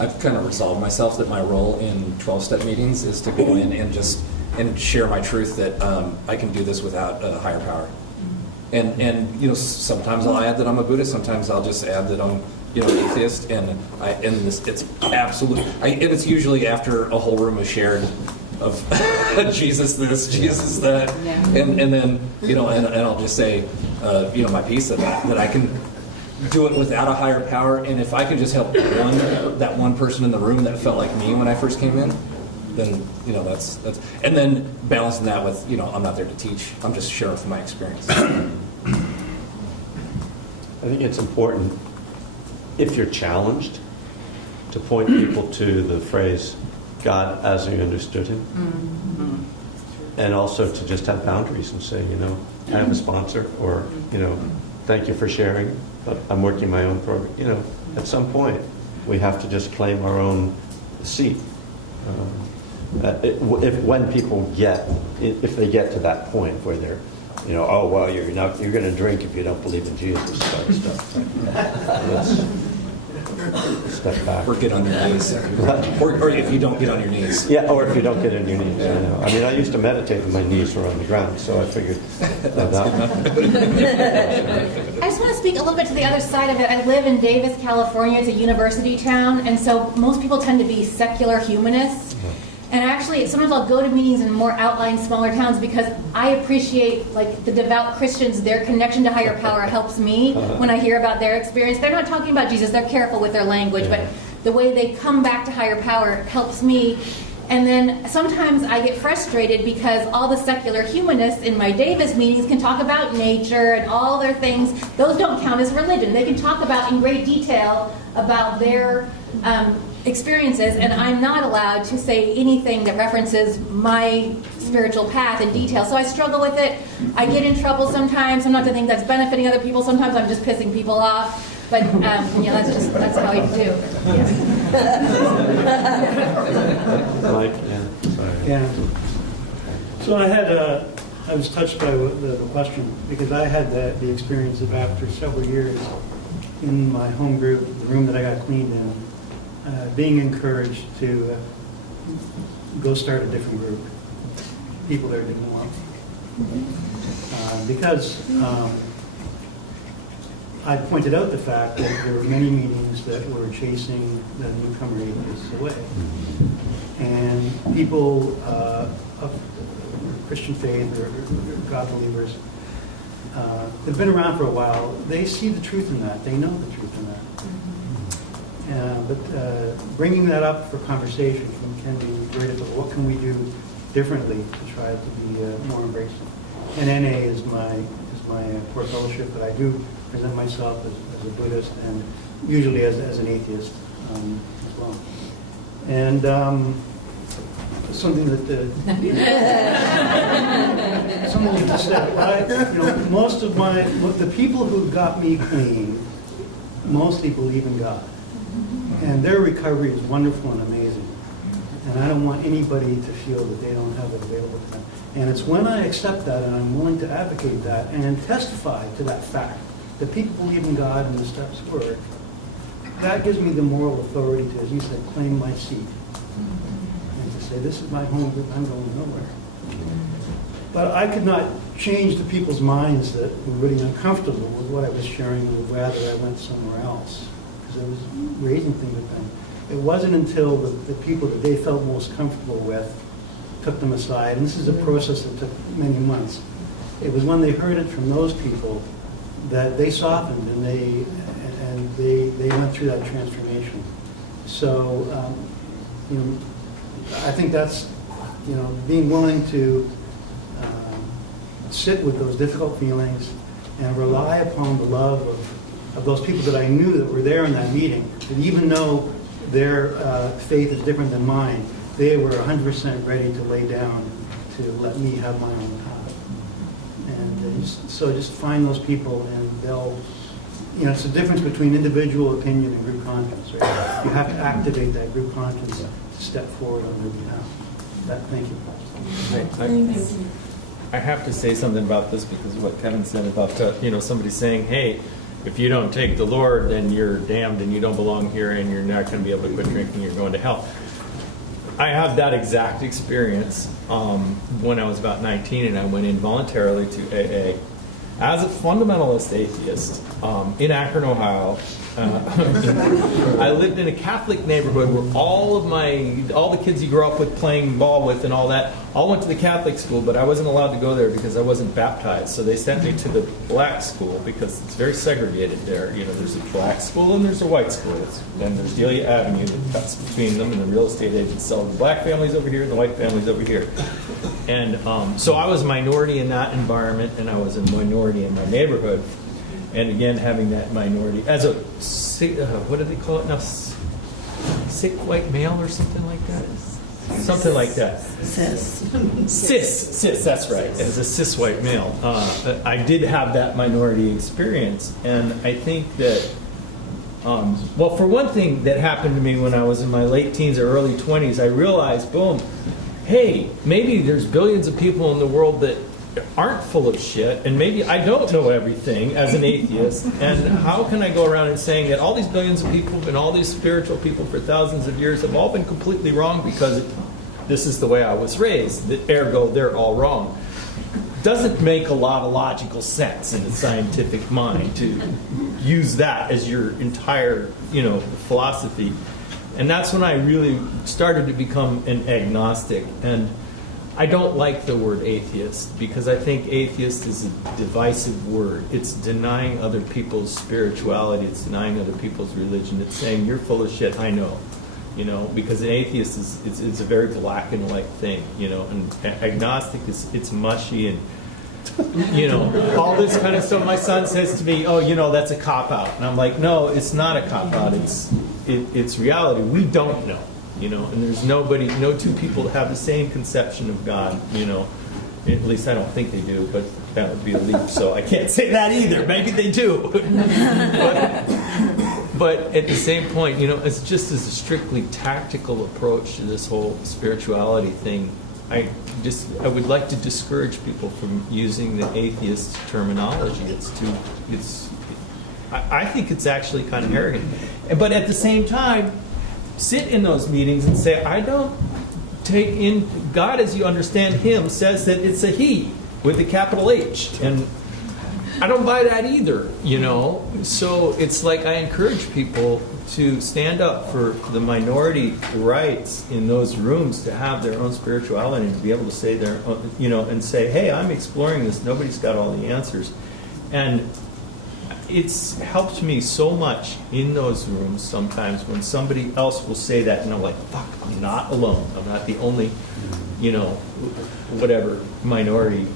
I've kind of resolved myself that my role in 12-step meetings is to go in and just and share my truth that I can do this without a higher power. And you know, sometimes I'll add that I'm a Buddhist. Sometimes I'll just add that I'm atheist. And it's absolutely. And it's usually after a whole room is shared of Jesus this, Jesus that, and then and I'll just say my piece of that I can do it without a higher power. And if I can just help that one person in the room that felt like me when I first came in, then that's and then balancing that with I'm not there to teach. I'm just sharing from my experience. I think it's important, if you're challenged, to point people to the phrase God as you understood him. Mm-hmm. And also to just have boundaries and say, I have a sponsor, or thank you for sharing, but I'm working my own program. At some point we have to just claim our own seat. When people if they get to that point where they're, oh well, you're going to drink if you don't believe in Jesus, kind of stuff. Let's step back. Or get on your knees. Or if you don't get on your knees. Yeah, or if you don't get on your knees. I mean, I used to meditate when my knees were on the ground, so I figured that. I just want to speak a little bit to the other side of it. I live in Davis, California. It's a university town, and so most people tend to be secular humanists. And actually, sometimes I'll go to meetings in more outlying, smaller towns because I appreciate, like, the devout Christians, their connection to higher power helps me when I hear about their experience. They're not talking about Jesus, they're careful with their language, but the way they come back to higher power helps me. And then sometimes I get frustrated because all the secular humanists in my Davis meetings can talk about nature and all their things. Those don't count as religion. They can talk about in great detail about their experiences, and I'm not allowed to say anything that references my spiritual path in detail. So I struggle with it. I get in trouble sometimes. Sometimes I think that's benefiting other people. Sometimes I'm just pissing people off. But that's how I do. Mike, yeah. So I was touched by the question because I had the experience of, after several years in my home group, the room that I got cleaned in, being encouraged to go start a different group. People there didn't want me. Because I pointed out the fact that there were many meetings that were chasing the newcomer atheists away. And people of Christian faith or God believers who've been around for a while, they see the truth in that. They know the truth in that. But bringing that up for conversation can be very difficult. What can we do differently to try to be more embracing? And NA is my core fellowship, but I do present myself as a Buddhist and usually as an atheist as well. And something that something you just said. Most of the people who got me clean mostly believe in God. And their recovery is wonderful and amazing. And I don't want anybody to feel that they don't have it available to them. And it's when I accept that and I'm willing to advocate that and testify to that fact that people believe in God and the steps work, that gives me the moral authority to, as you said, claim my seat. And to say, this is my home group, I'm going nowhere. But I could not change the people's minds that were really uncomfortable with what I was sharing and would rather I went somewhere else. Because I was raising things with them. It wasn't until the people that they felt most comfortable with took them aside, and this is a process that took many months. It was when they heard it from those people that they softened and they went through that transformation. So, I think that's, being willing to sit with those difficult feelings and rely upon the love of those people that I knew that were there in that meeting, and even though their faith is different than mine, they were 100% ready to lay down to let me have my own path. And so just find those people, and they'll, it's the difference between individual opinion and group conscience, right? You have to activate that group conscience to step forward on their behalf. Thank you. I have to say something about this because of what Kevin said about, somebody saying, hey, if you don't take the Lord, then you're damned and you don't belong here and you're not going to be able to quit drinking, you're going to hell. I had that exact experience when I was about 19, and I went in voluntarily to AA. As a fundamentalist atheist in Akron, Ohio, I lived in a Catholic neighborhood where all the kids you grow up with playing ball with and all that all went to the Catholic school, but I wasn't allowed to go there because I wasn't baptized. So they sent me to the black school because it's very segregated there. There's a black school and there's a white school. And there's Delia Avenue that cuts between them, and the real estate agents sell the black families over here and the white families over here. And so I was a minority in that environment, and I was a minority in my neighborhood. And again, having that minority as a, what do they call it now? Sick white male or something like that? Something like that. Cis, that's right. As a cis white male. I did have that minority experience. And I think that, well, for one thing that happened to me when I was in my late teens or early 20s, I realized, boom, hey, maybe there's billions of people in the world that aren't full of shit, and maybe I don't know everything as an atheist, and how can I go around and saying that all these billions of people and all these spiritual people for thousands of years have all been completely wrong because this is the way I was raised, ergo they're all wrong. Doesn't make a lot of logical sense in the scientific mind to use that as your entire, philosophy. And that's when I really started to become an agnostic. And I don't like the word atheist because I think atheist is a divisive word. It's denying other people's spirituality. It's denying other people's religion. It's saying you're full of shit. I know, because an atheist is a very black and white thing, and agnostic it's mushy and all this kind of stuff. My son says to me, "Oh, that's a cop out," and I'm like, "No, it's not a cop out. It's reality. We don't know." And there's no two people that have the same conception of God, at least I don't think they do, but that would be a leap, so I can't say that either. Maybe they do. But at the same point, it's just as a strictly tactical approach to this whole spirituality thing. I would like to discourage people from using the atheist terminology. I think it's actually kind of arrogant. But at the same time, sit in those meetings and say, I don't take in God as you understand Him says that it's a He with a capital H, and I don't buy that either. So it's like I encourage people to stand up for the minority rights in those rooms to have their own spirituality and to be able to say their own, and say, hey, I'm exploring this. Nobody's got all the answers, and it's helped me so much in those rooms sometimes when somebody else will say that, and I'm like, fuck, I'm not alone. I'm not the only, whatever minority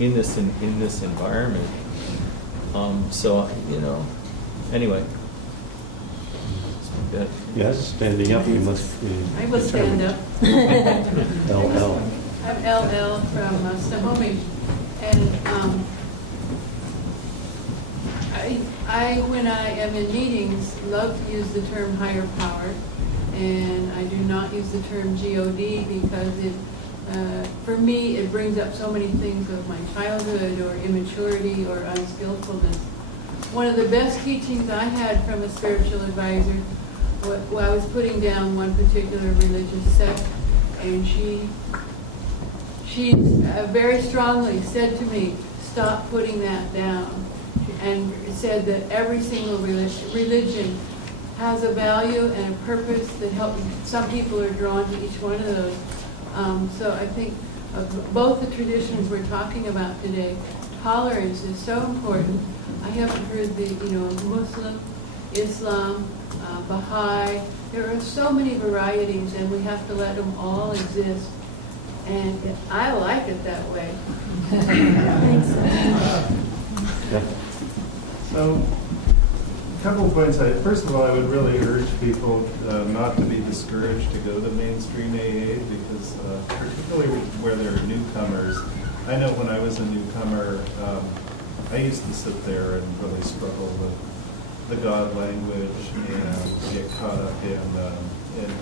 in this environment. Anyway. Yes, standing up, you must be. I will stand up. LL. I'm LL from Snohomish, and I, when I am in meetings, love to use the term higher power, and I do not use the term God because for me, it brings up so many things of my childhood or immaturity or unskillfulness. One of the best teachings I had from a spiritual advisor, I was putting down one particular religious sect, and she very strongly said to me, stop putting that down, and said that every single religion has a value and a purpose that helps. Some people are drawn to each one of those. So I think of both the traditions we're talking about today, tolerance is so important. I haven't heard the Muslim, Islam, Baha'i. There are so many varieties, and we have to let them all exist. And I like it that way. Thanks. Yeah. So couple of points. First of all, I would really urge people not to be discouraged to go to mainstream AA because particularly where there are newcomers. I know when I was a newcomer, I used to sit there and really struggle with the God language and get caught up in,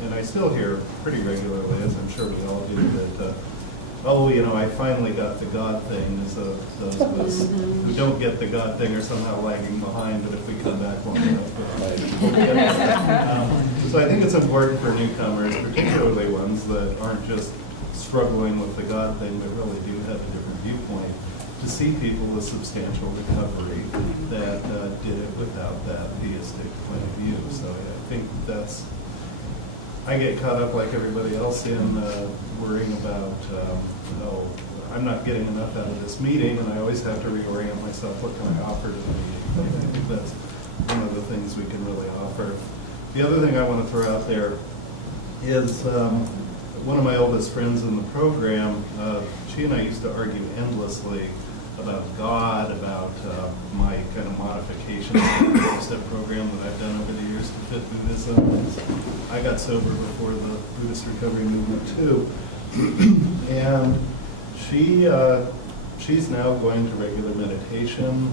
and I still hear pretty regularly, as I'm sure we all do, that I finally got the God thing, as those of us who don't get the God thing are somehow lagging behind, but if we come back long enough, we'll get it. So I think it's important for newcomers, particularly ones that aren't just struggling with the God thing, but really do have a different viewpoint, to see people with substantial recovery that did it without that theistic point of view. So I think I get caught up like everybody else in worrying about, I'm not getting enough out of this meeting, and I always have to reorient myself, what can I offer to the meeting? And I think that's one of the things we can really offer. The other thing I want to throw out there is one of my oldest friends in the program, she and I used to argue endlessly about God, about my kind of modifications of the 12-step program that I've done over the years to fit Buddhism. I got sober before the Buddhist recovery movement too. And she's now going to regular meditation.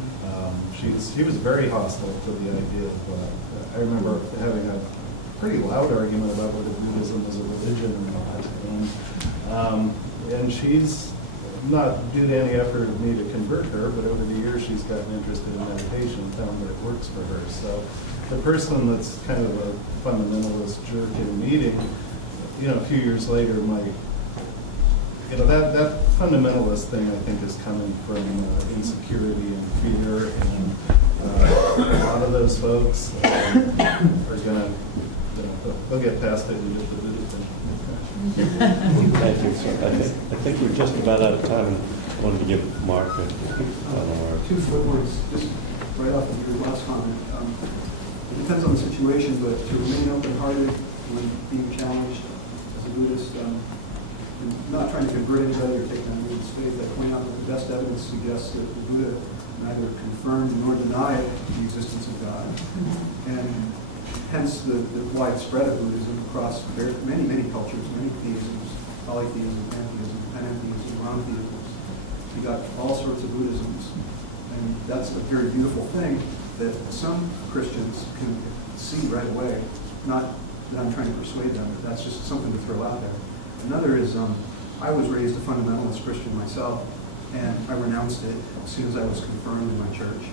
She was very hostile to the idea of, I remember having a pretty loud argument about whether Buddhism is a religion or not. And she's not due to any effort of me to convert her, but over the years she's gotten interested in meditation and found that it works for her. So the person that's kind of a fundamentalist jerk in a meeting, a few years later might, that fundamentalist thing I think is coming from insecurity and fear, and a lot of those folks are going to, they'll get past it and get the Buddha thing. Thank you. I think we're just about out of time, and I wanted to give Mark a two footwords, just right off of your last comment. It depends on the situation, but to remain open-hearted when being challenged as a Buddhist, and not trying to convert anybody or take on anyone's faith. I point out that the best evidence suggests that the Buddha neither confirmed nor denied the existence of God, and hence the widespread of Buddhism across many, many cultures, many theisms, polytheism, pantheism, panentheism, monotheisms. You got all sorts of Buddhisms, and that's a very beautiful thing that some Christians can see right away. Not that I'm trying to persuade them, but that's just something to throw out there. Another is, I was raised a fundamentalist Christian myself, and I renounced it as soon as I was confirmed in my church.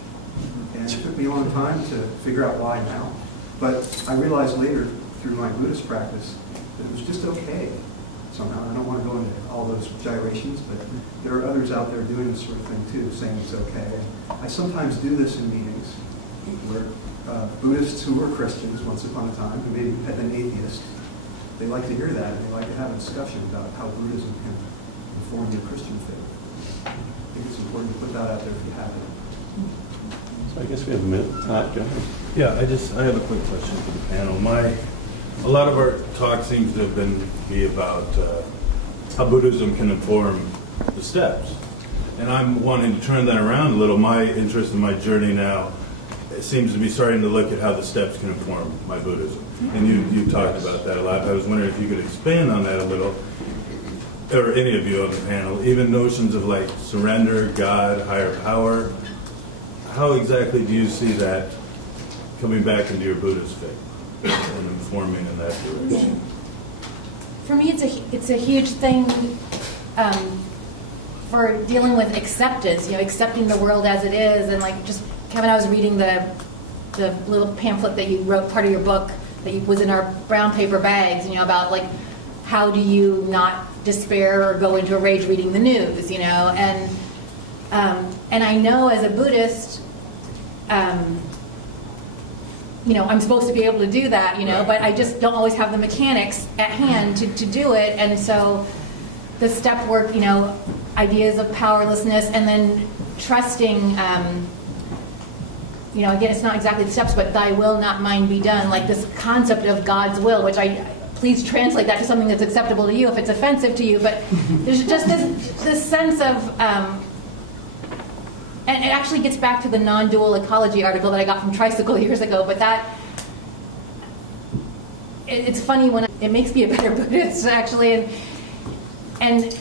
And it took me a long time to figure out why now. But I realized later, through my Buddhist practice, that it was just okay somehow. I don't want to go into all those gyrations, but there are others out there doing this sort of thing too, saying it's okay. I sometimes do this in meetings where Buddhists who were Christians once upon a time, who maybe had been atheists, they like to hear that, and they like to have a discussion about how Buddhism can inform your Christian faith. I think it's important to put that out there if you have it. So I guess we have a minute. Todd, go ahead. Yeah, I have a quick question for the panel. A lot of our talk seems to be about how Buddhism can inform the steps. And I'm wanting to turn that around a little. My interest in my journey now seems to be starting to look at how the steps can inform my Buddhism. And you talked about that a lot. I was wondering if you could expand on that a little, or any of you on the panel, even notions of like surrender, God, higher power. How exactly do you see that coming back into your Buddhist faith and informing in that direction? For me, it's a huge thing for dealing with acceptance. Accepting the world as it is, and like just Kevin, I was reading the little pamphlet that you wrote, part of your book that was in our brown paper bags. About like how do you not despair or go into a rage reading the news. And I know as a Buddhist, I'm supposed to be able to do that, but I just don't always have the mechanics at hand to do it. And so the step work, ideas of powerlessness, and then trusting, again, it's not exactly the steps, but thy will, not mine, be done. Like this concept of God's will, which please translate that to something that's acceptable to you if it's offensive to you. But there's just this sense of, and it actually gets back to the non-dual ecology article that I got from Tricycle years ago, but it's funny when it makes me a better Buddhist, actually, and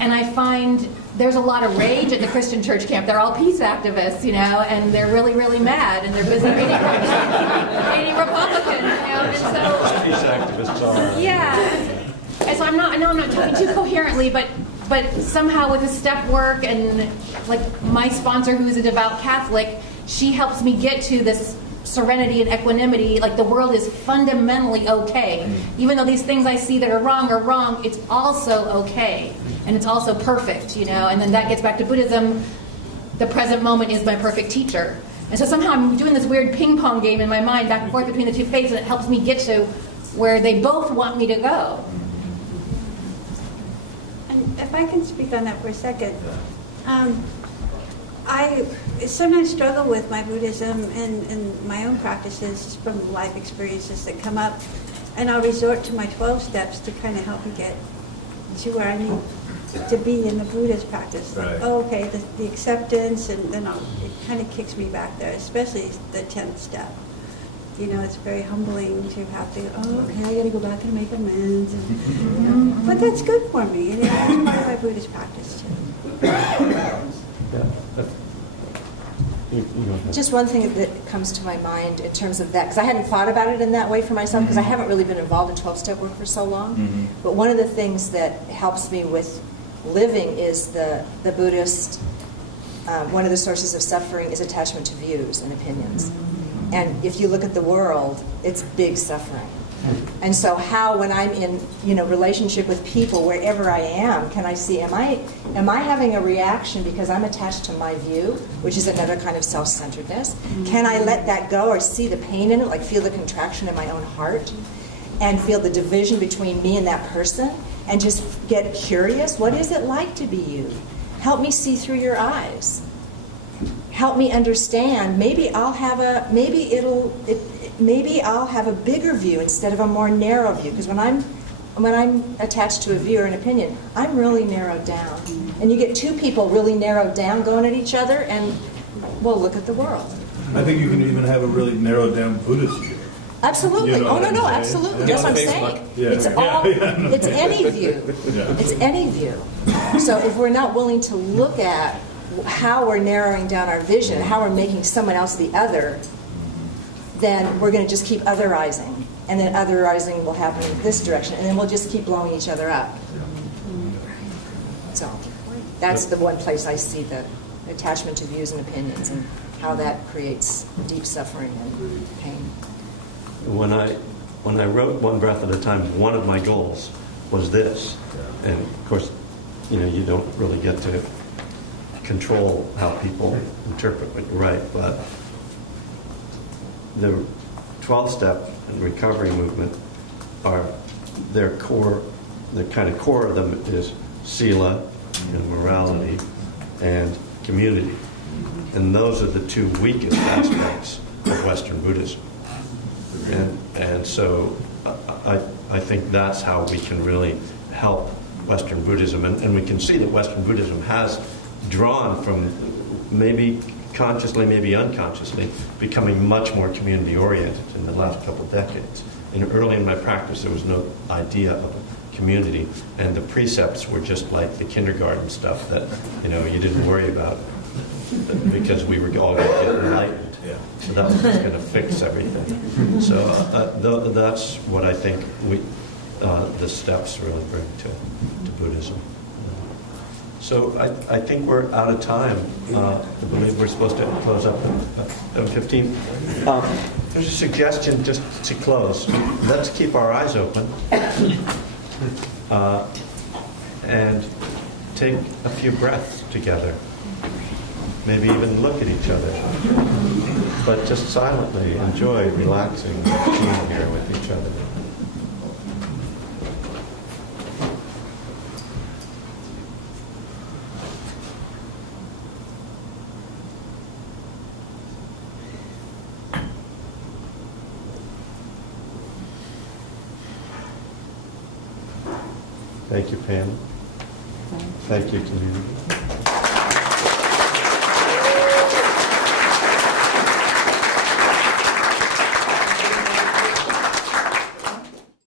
I find there's a lot of rage at the Christian church camp. They're all peace activists, and they're really, really mad, and they're busy hating Republicans, and so... Peace activists are. Yeah, and so I know I'm not talking too coherently, but somehow with the step work and like my sponsor, who's a devout Catholic, she helps me get to this serenity and equanimity. Like the world is fundamentally okay. Even though these things I see that are wrong, it's also okay. And it's also perfect, and then that gets back to Buddhism. The present moment is my perfect teacher. And so somehow I'm doing this weird ping pong game in my mind back and forth between the two faiths, and it helps me get to where they both want me to go. And if I can speak on that for a second, I sometimes struggle with my Buddhism and my own practices from life experiences that come up, and I'll resort to my 12 steps to kind of help me get to where I need to be in the Buddhist practice. Right. Oh, okay, the acceptance, and then it kind of kicks me back there, especially the 10th step. It's very humbling to have to, okay, I got to go back and make amends. And, but that's good for me. And that's part of my Buddhist practice, too. Just one thing that comes to my mind in terms of that, because I hadn't thought about it in that way for myself, because I haven't really been involved in 12-step work for so long. But one of the things that helps me with living is the Buddhist, one of the sources of suffering is attachment to views and opinions. And if you look at the world, it's big suffering. And so how, when I'm in relationship with people, wherever I am, can I see, am I having a reaction because I'm attached to my view, which is another kind of self-centeredness? Can I let that go or see the pain in it, like feel the contraction in my own heart and feel the division between me and that person and just get curious? What is it like to be you? Help me see through your eyes. Help me understand. Maybe I'll have a bigger view instead of a more narrow view. Because when I'm attached to a view or an opinion, I'm really narrowed down. And you get two people really narrowed down going at each other, and well, look at the world. I think you can even have a really narrowed down Buddhist view. Absolutely. Absolutely. That's what I'm saying. Yeah. It's any view. Yeah. It's any view. So if we're not willing to look at how we're narrowing down our vision, how we're making someone else the other, then we're going to just keep otherizing. And then otherizing will happen in this direction. And then we'll just keep blowing each other up. So that's the one place I see the attachment to views and opinions and how that creates deep suffering and pain. When I wrote One Breath at a Time, one of my goals was this. And of course, you don't really get to control how people interpret what you write, but the 12-step and recovery movement their core, the kind of core of them is sila, morality, and community. And those are the two weakest aspects of Western Buddhism. And so I think that's how we can really help Western Buddhism. And we can see that Western Buddhism has drawn from, maybe consciously, maybe unconsciously, becoming much more community-oriented in the last couple of decades. Early in my practice, there was no idea of a community, and the precepts were just like the kindergarten stuff that you didn't worry about because we were all going to get enlightened. So that was just going to fix everything. So that's what I think the steps really bring to Buddhism. So I think we're out of time. I believe we're supposed to close up at 7:15. There's a suggestion just to close. Let's keep our eyes open and take a few breaths together. Maybe even look at each other. But just silently enjoy relaxing, being here with each other. Thank you, Pam. Thank you, community.